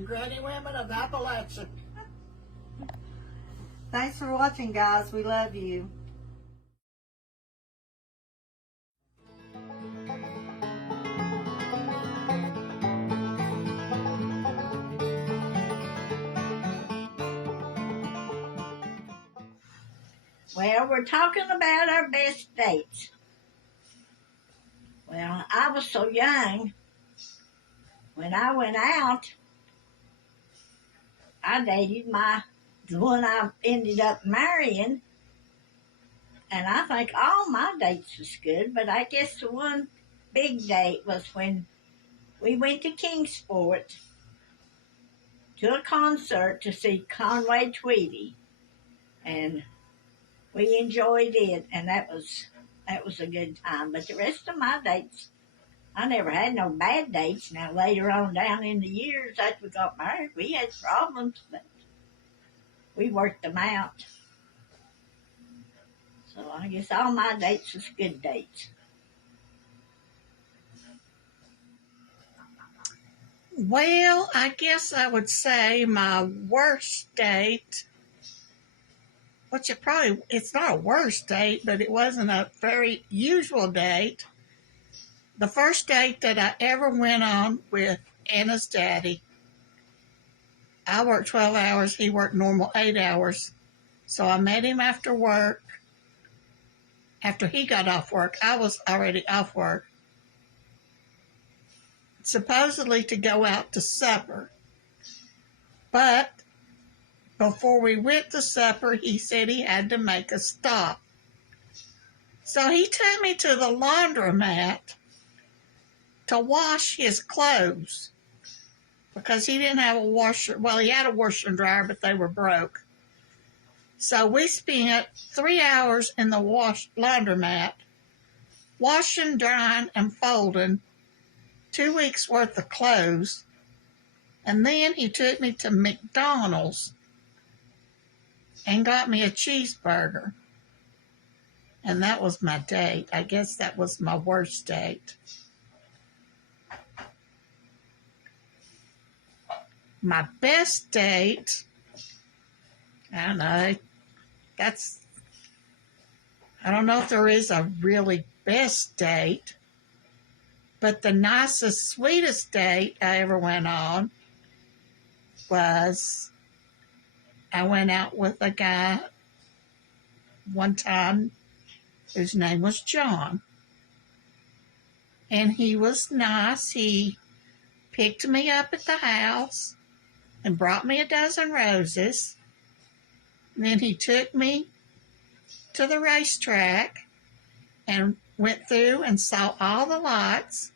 from Granny Women of Appalachian. Thanks for watching, guys. We love you. Well, we're talking about our best dates. Well, I was so young. When I went out, I dated the one I ended up marrying. And I think all my dates was good, but I guess the one big date was when we went to Kingsport to a concert to see Conway Twitty. And we enjoyed it, and that was a good time. But the rest of my dates, I never had no bad dates. Now, later on down in the years after we got married, we had problems, but we worked them out. So I guess all my dates was good dates. Well, I guess I would say my worst date, which it's not a worst date, but it wasn't a very usual date. The first date that I ever went on with Anna's daddy, I worked 12 hours, he worked normal 8 hours. So I met him after work. After he got off work, I was already off work. Supposedly to go out to supper. But before we went to supper, he said he had to make a stop. So he took me to the laundromat to wash his clothes because he didn't have a washer. Well, he had a washer and dryer, but they were broke. So we spent 3 hours in the laundromat washing, drying, and folding 2 weeks worth of clothes. And then he took me to McDonald's and got me a cheeseburger. And that was my date. I guess that was my worst date. My best date, I don't know, I don't know if there is a really best date, but the nicest, sweetest date I ever went on was I went out with a guy one time whose name was John. And he was nice. He picked me up at the house and brought me a dozen roses. And then he took me to the racetrack and went through and saw all the lights.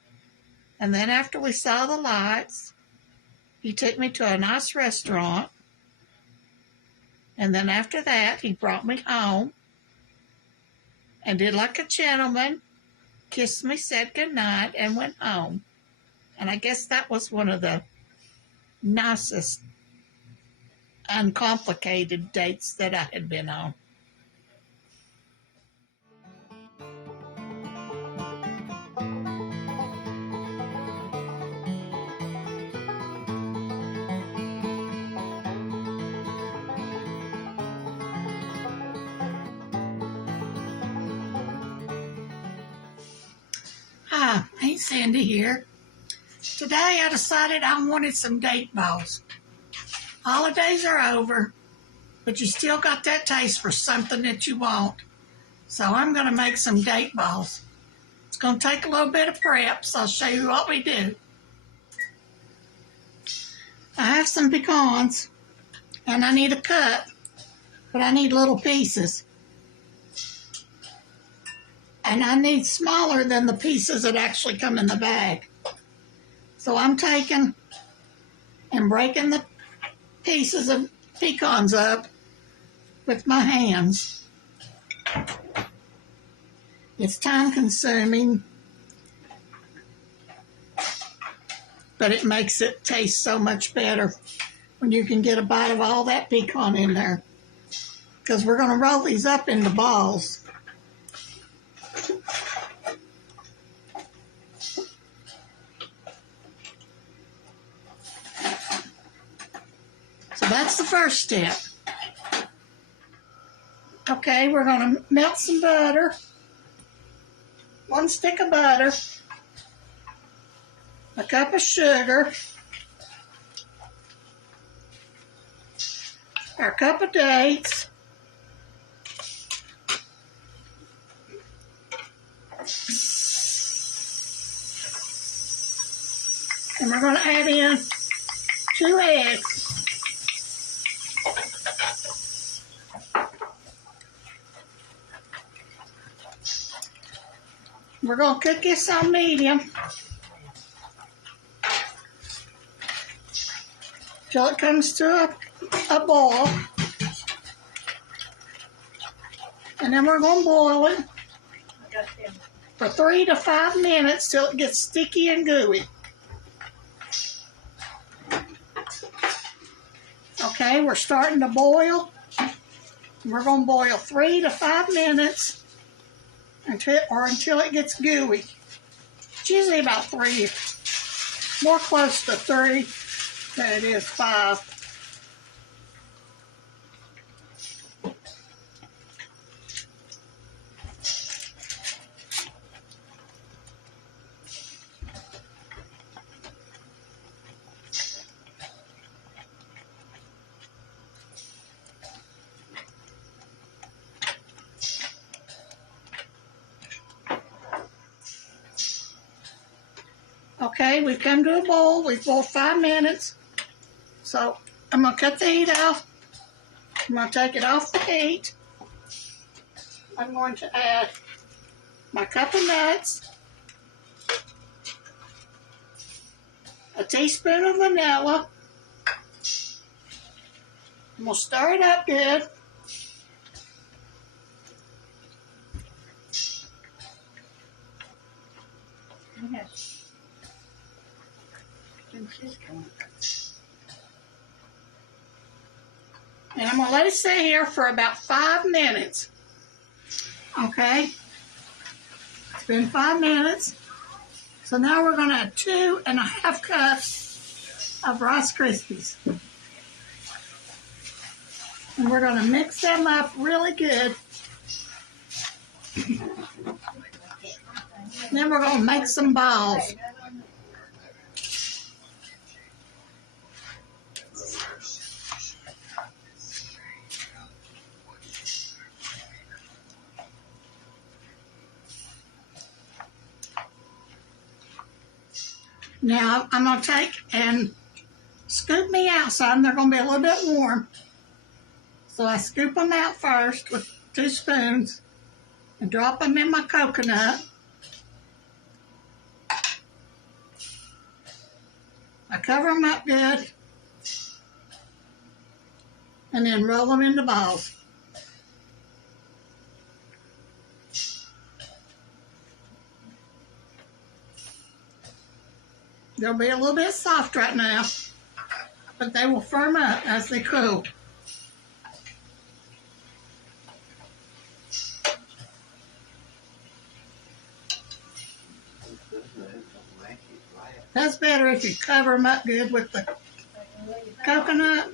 And then after we saw the lights, he took me to a nice restaurant. And then after that, he brought me home and did like a gentleman, kissed me, said goodnight, and went home. And I guess that was one of the nicest, uncomplicated dates that I had been on. Hi, Aunt Sandy here. Today I decided I wanted some date balls. Holidays are over, but you still got that taste for something that you want. So I'm going to make some date balls. It's going to take a little bit of prep, so I'll show you what we do. I have some pecans, and I need a cup, but I need little pieces. And I need smaller than the pieces that actually come in the bag. So I'm taking and breaking the pieces of pecans up with my hands. It's time consuming, but it makes it taste so much better when you can get a bite of all that pecan in there. Because we're going to roll these up into balls. So that's the first step. Okay, we're going to melt some butter. 1 stick of butter. A cup of sugar. Our cup of dates. And we're going to add in 2 eggs. We're going to cook this on medium till it comes to a boil. And then we're going to boil it for 3 to 5 minutes till it gets sticky and gooey. Okay, we're starting to boil. We're going to boil 3 to 5 minutes until it gets gooey. It's usually about 3, more close to 3 than it is 5. Okay, we've come to a boil. We've boiled 5 minutes. So I'm going to cut the heat off. I'm going to take it off the heat. I'm going to add my cup of nuts, a teaspoon of vanilla. I'm going to stir it up good. And I'm going to let it sit here for about 5 minutes. Okay? It's been 5 minutes. So now we're going to add 2.5 cups of Rice Krispies. And we're going to mix them up really good. Then we're going to make some balls. Now, I'm going to take and scoop me out some. They're going to be a little bit warm. So I scoop them out first with 2 spoons and drop them in my coconut. I cover them up good and then roll them into balls. They'll be a little bit soft right now, but they will firm up as they cool. That's better if you cover them up good with the coconut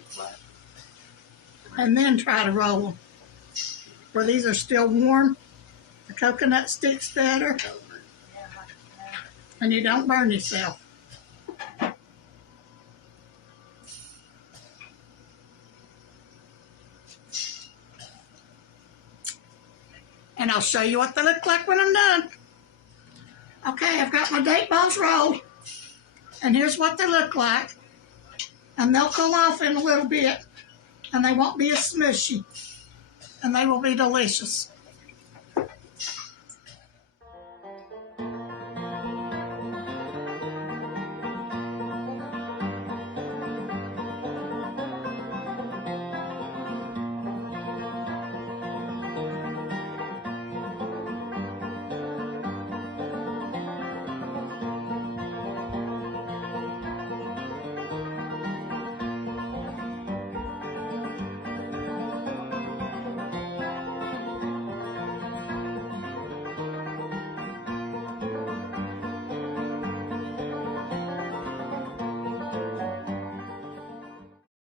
and then try to roll them. Where these are still warm, the coconut sticks better and you don't burn yourself. And I'll show you what they look like when I'm done. Okay, I've got my date balls rolled. And here's what they look like. And they'll cool off in a little bit. And they won't be as smushy. And they will be delicious.